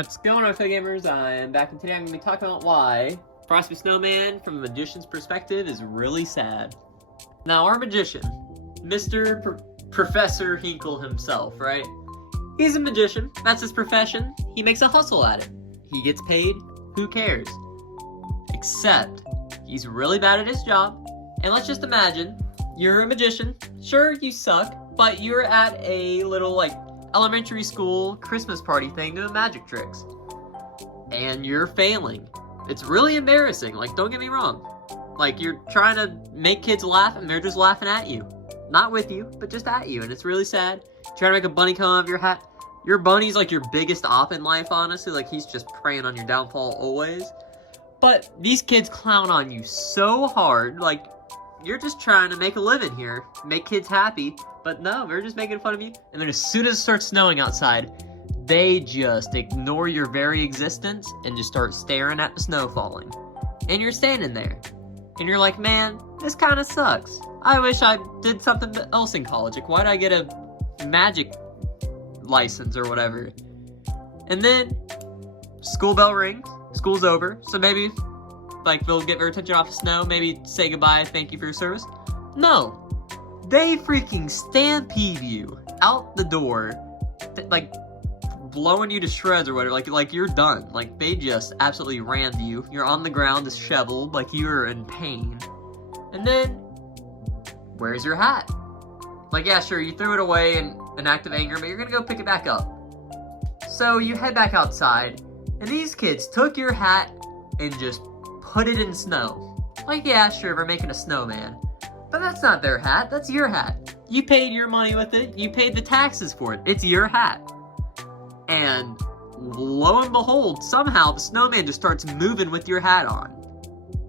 What's going on, gamers? I am back, and today I'm going to be talking about why Frosty Snowman, from a magician's perspective, is really sad. Now, our magician, Mr. Professor Hinkle himself, right? He's a magician. That's his profession. He makes a hustle at it. He gets paid. Who cares? Except, he's really bad at his job. And let's just imagine, you're a magician. Sure, you suck, but you're at a little, elementary school Christmas party thing doing magic tricks. And you're failing. It's really embarrassing, don't get me wrong. You're trying to make kids laugh and they're just laughing at you. Not with you, but just at you, and it's really sad. You're trying to make a bunny come out of your hat. Your bunny's your biggest op in life, honestly. He's just preying on your downfall always. But these kids clown on you so hard, you're just trying to make a living here, make kids happy, but no, they're just making fun of you. And then as soon as it starts snowing outside, they just ignore your very existence and just start staring at the snow falling. And you're standing there, and you're like, man, this kind of sucks. I wish I did something else in college. Why'd I get a magic license or whatever? And then, school bell rings, school's over, so maybe they'll get their attention off of snow, maybe say goodbye, thank you for your service. No. They freaking stampede you out the door, blowing you to shreds or whatever, you're done. They just absolutely rammed you. You're on the ground disheveled, you're in pain. And then, where's your hat? Yeah, sure, you threw it away in an act of anger, but you're gonna go pick it back up. So you head back outside, and these kids took your hat and just put it in snow. Yeah, sure, we're making a snowman. But that's not their hat, that's your hat. You paid your money with it, you paid the taxes for it, it's your hat. And lo and behold, somehow the snowman just starts moving with your hat on.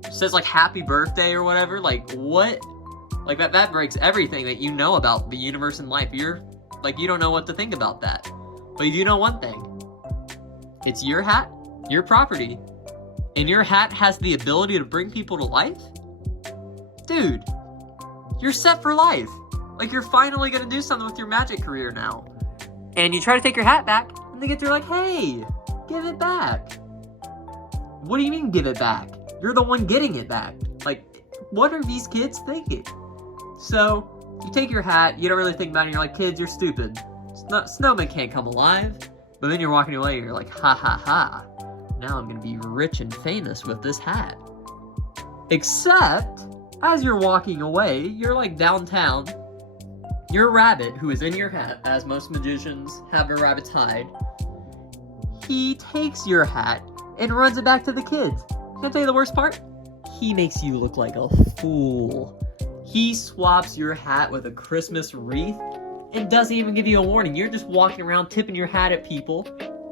It says happy birthday or whatever, what? That breaks everything that you know about the universe and life. You don't know what to think about that. But you do know one thing. It's your hat, your property, and your hat has the ability to bring people to life? Dude, you're set for life. You're finally gonna do something with your magic career now. And you try to take your hat back, and they get there hey, give it back. What do you mean give it back? You're the one getting it back. What are these kids thinking? So, you take your hat, you don't really think about it, and you're kids, you're stupid. Snowman can't come alive. But then you're walking away, and you're ha ha ha. Now I'm gonna be rich and famous with this hat. Except, as you're walking away, you're downtown. Your rabbit, who is in your hat, as most magicians have their rabbits hide, he takes your hat and runs it back to the kids. Can I tell you the worst part? He makes you look like a fool. He swaps your hat with a Christmas wreath and doesn't even give you a warning. You're just walking around tipping your hat at people,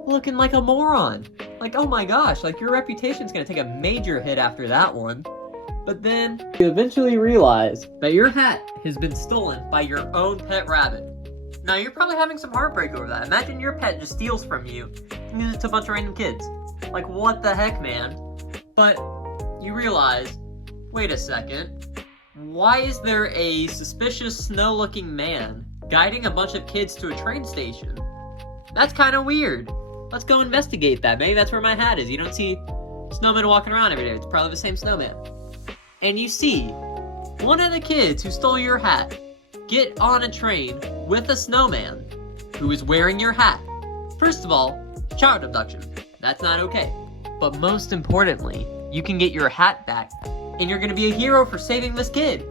looking like a moron. Oh my gosh, your reputation's gonna take a major hit after that one. But then, you eventually realize that your hat has been stolen by your own pet rabbit. Now, you're probably having some heartbreak over that. Imagine your pet just steals from you and gives it to a bunch of random kids. What the heck, man? But you realize, wait a second, why is there a suspicious snow-looking man guiding a bunch of kids to a train station? That's kind of weird. Let's go investigate that. Maybe that's where my hat is. You don't see snowmen walking around every day. It's probably the same snowman. And you see one of the kids who stole your hat get on a train with a snowman who is wearing your hat. First of all, child abduction. That's not okay. But most importantly, you can get your hat back, and you're gonna be a hero for saving this kid.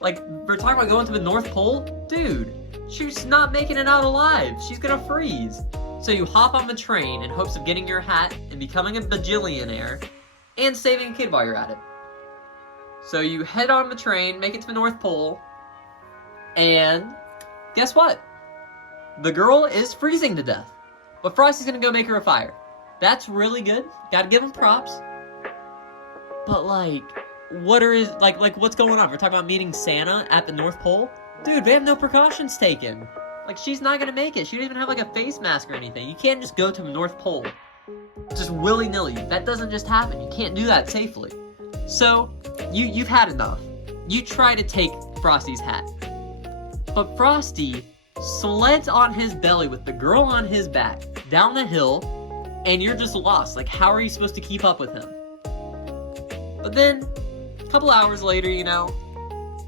We're talking about going to the North Pole? Dude, she's not making it out alive. She's gonna freeze. So you hop on the train in hopes of getting your hat and becoming a bajillionaire and saving a kid while you're at it. So you head on the train, make it to the North Pole, and guess what? The girl is freezing to death. But Frosty's gonna go make her a fire. That's really good. Gotta give him props. But what's going on? We're talking about meeting Santa at the North Pole? Dude, they have no precautions taken. She's not gonna make it. She doesn't even have a face mask or anything. You can't just go to the North Pole just willy-nilly. That doesn't just happen. You can't do that safely. So, you've had enough. You try to take Frosty's hat. But Frosty sleds on his belly with the girl on his back down the hill and you're just lost. Like, how are you supposed to keep up with him? But then, a couple hours later, you know,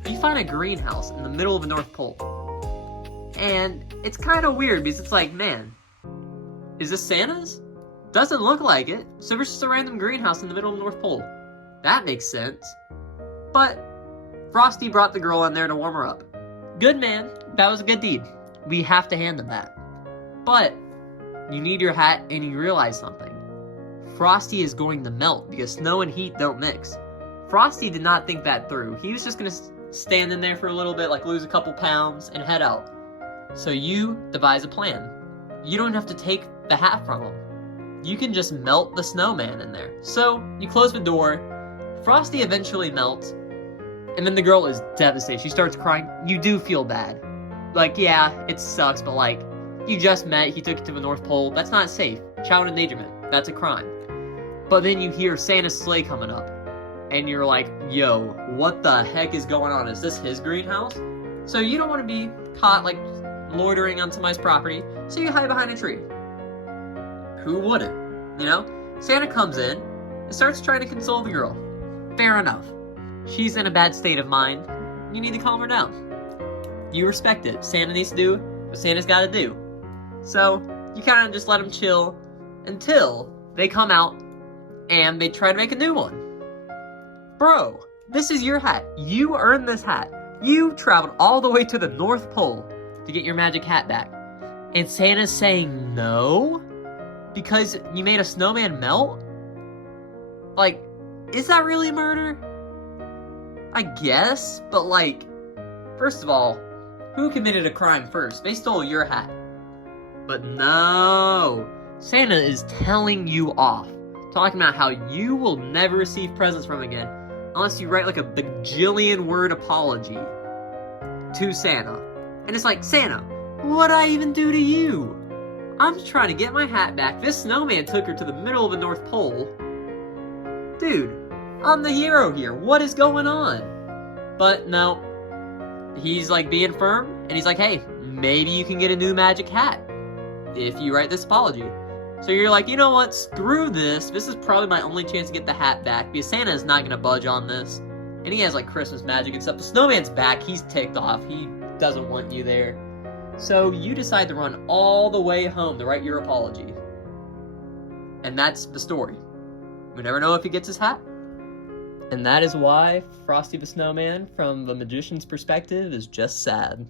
you find a greenhouse in the middle of the North Pole. And it's kind of weird because it's like, man, is this Santa's? Doesn't look like it. So there's just a random greenhouse in the middle of the North Pole. That makes sense. But Frosty brought the girl in there to warm her up. Good man. That was a good deed. We have to hand him that. But you need your hat and you realize something. Frosty is going to melt because snow and heat don't mix. Frosty did not think that through. He was just going to stand in there for a little bit, like lose a couple pounds and head out. So you devise a plan. You don't have to take the hat from him. You can just melt the snowman in there. So you close the door. Frosty eventually melts. And then the girl is devastated. She starts crying. You do feel bad. Like, yeah, it sucks, but like, you just met, he took you to the North Pole. That's not safe. Child endangerment. That's a crime. But then you hear Santa's sleigh coming up. And you're like, yo, what the heck is going on? Is this his greenhouse? So you don't want to be caught, like, loitering on somebody's property. So you hide behind a tree. Who wouldn't? You know? Santa comes in and starts trying to console the girl. Fair enough. She's in a bad state of mind. You need to calm her down. You respect it. Santa needs to do what Santa's got to do. So you kind of just let him chill until they come out and they try to make a new one. Bro, this is your hat. You earned this hat. You traveled all the way to the North Pole to get your magic hat back. And Santa's saying no? Because you made a snowman melt? Like, is that really murder? I guess, but like, first of all, who committed a crime first? They stole your hat. But no, Santa is telling you off, talking about how you will never receive presents from him again unless you write like a bajillion word apology to Santa. And it's like, Santa, what'd I even do to you? I'm just trying to get my hat back. This snowman took her to the middle of the North Pole. Dude, I'm the hero here. What is going on? But no, he's like being firm, and he's like, hey, maybe you can get a new magic hat if you write this apology. So you're like, you know what, screw this. This is probably my only chance to get the hat back because Santa is not gonna budge on this. And he has like Christmas magic and stuff. The snowman's back, he's ticked off. He doesn't want you there. So you decide to run all the way home to write your apology. And that's the story. We never know if he gets his hat. And that is why Frosty the Snowman, from the magician's perspective, is just sad.